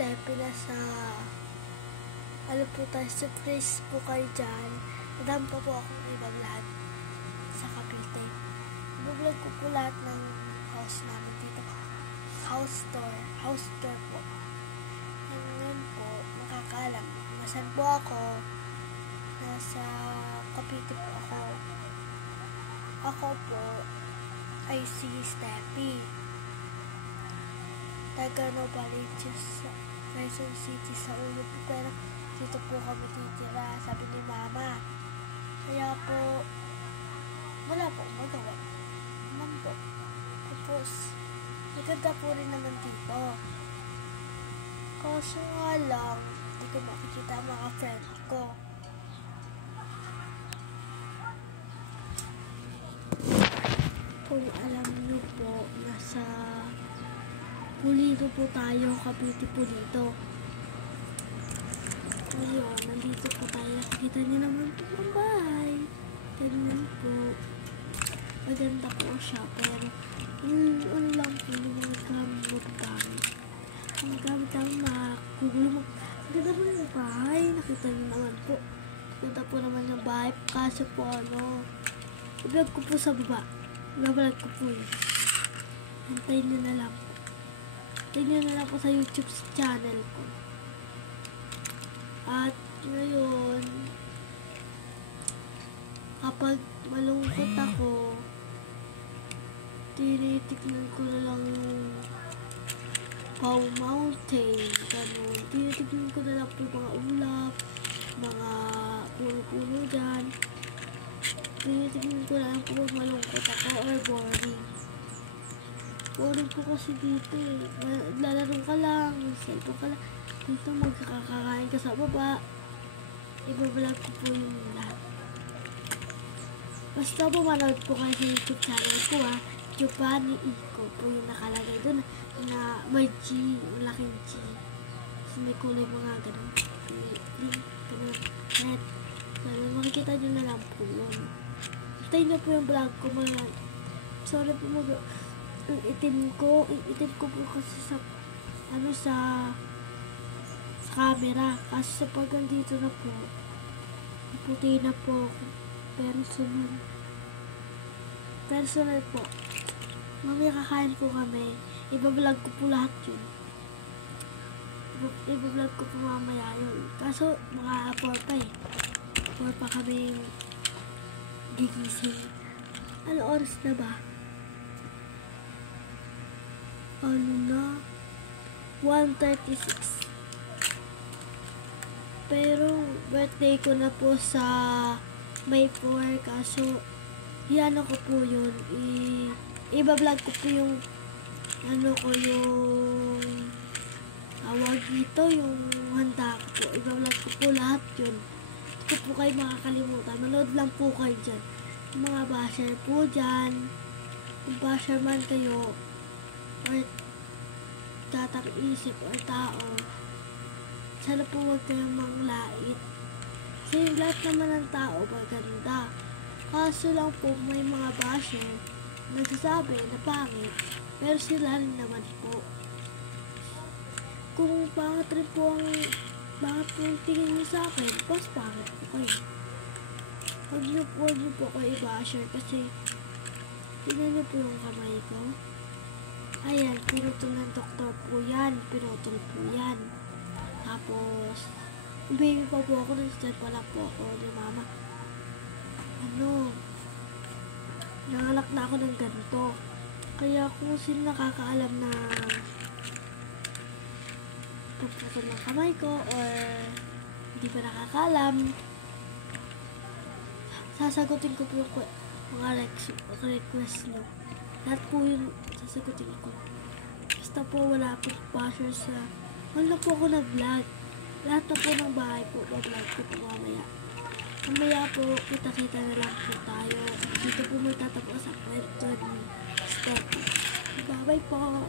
Steffi na sa ano po tayo, surprise po kayo dyan. Madami pa po akong ibang lahat sa Cavite. Ibablog ko po lahat ng house namin dito. House tour po. Ngayon po, makakaalam. Nasaan po ako? Nasa Cavite po ako. Ako po ay si Steffi. Taga Novaliches, Quezon City sa ulo po, pero dito po kami titira, sabi ni Mama. Kaya po, wala po magawa. Naman po. Tapos, maganda po rin naman dito. Kaso nga lang, hindi ko makikita ang mga friend ko. Kung alam nyo po, nasa Pulido po tayo, Cavite Pulido. Ngayon, nandito po tayo. Nakikita niyo naman po ang bahay. Ganyan po. Maganda po siya, pero ano lang po, yung mga gamit. Ang gamit ang makugulo. Maganda po yung bahay. Nakita niyo naman po. Maganda po naman yung bahay. Kaso po i-vlog ko po sa baba. I-vlog ko po yun. Antayin niyo na lang po. Tingnan na lang po sa YouTube channel ko. At ngayon, kapag malungkot ako, tinitignan ko na lang Pau Mountain. Ganun. Tinitignan ko na lang po mga ulap, mga puno-puno dyan. Tinitignan ko na lang po pag malungkot ako or boring. Boring po kasi dito eh. Lalaro ka lang, cellphone ka lang. Dito magkakakain ka sa baba. Ibablog ko po yung lahat. Basta po manood po kayo sa YouTube channel ko Giovanni Ico po yung nakalagay doon na may G, malaking G. Kasi may kulay mga ganun. Pink, ganun, red. Ganun, makikita nyo na lang po yun. Hintayin nyo po yung vlog ko mga. Sorry po yung itim ko po kasi sa camera, kasi sa pag andito na po puti na po ako. Personal po. Mamaya kakain po kami, ibablog ko po lahat yun. Ibablog ko po mamaya yun, kaso mga 4 pa 4 pa kami gigising. Ano oras na ba? Ano na? 1:36. Pero birthday ko na po sa May 4, kaso ano ko po yun, ibablog ko po yung yung awag dito, yung handa ko po, ibablog ko po lahat yun. Hindi ko po kayo makakalimutan, manood lang po kayo dyan. Yung mga basher po dyan, kung basher man kayo or tatang-isip or tao, sana po huwag kayong manglait. Kasi yung lahat naman ng tao maganda. Kaso lang po may mga basher nagsasabi na pangit, pero sila rin naman po. Kung pangit rin po ang tingin niyo sa akin, pas pangit po kayo. Huwag niyo po kayo i-basher kasi tingnan niyo po yung kamay ko. Ayan, pinutol ng doktor po yan. Pinutol po yan. Tapos, baby pa po ako. Nag-start pa lang po ako ni Mama. Nanganak na ako ng ganito. Kaya kung sino nakakaalam na pagputol ng kamay ko or hindi pa nakakaalam, sasagutin ko po yung mga request nyo. Lahat po yung sasagutin ko. Basta po wala po basher sa wala po ako nag-vlog. Lahat na po ng bahay po vlog ko po mamaya. Mamaya po kita-kita na lang po tayo. Dito po magtatapos ang kwento ni Steffi. Bye-bye po.